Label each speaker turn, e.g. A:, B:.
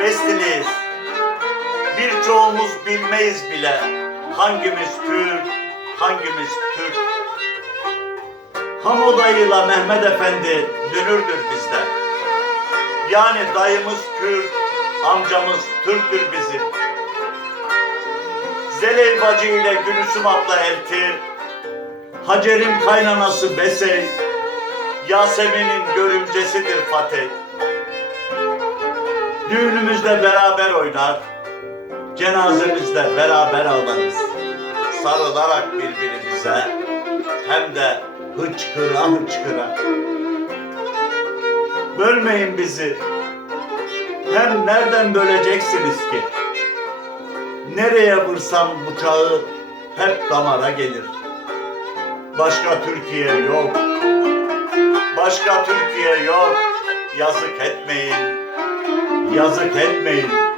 A: serbestiniz. Birçoğumuz bilmeyiz bile hangimiz Türk, hangimiz Türk. Ham odayıyla Mehmet Efendi dünürdür bizde. Yani dayımız Türk, amcamız Türktür bizim. Zeley bacı ile Gülüsüm abla elti, Hacer'in kaynanası Besey, Yasemin'in görümcesidir Fatih. Düğünümüzde beraber oynar, cenazemizde beraber ağlarız. Sarılarak birbirimize, hem de hıçkıra hıçkıra. Bölmeyin bizi, hem nereden böleceksiniz ki? Nereye vursam bıçağı hep damara gelir. Başka Türkiye yok. Başka Türkiye yok. Yazık etmeyin. Yazık etmeyin.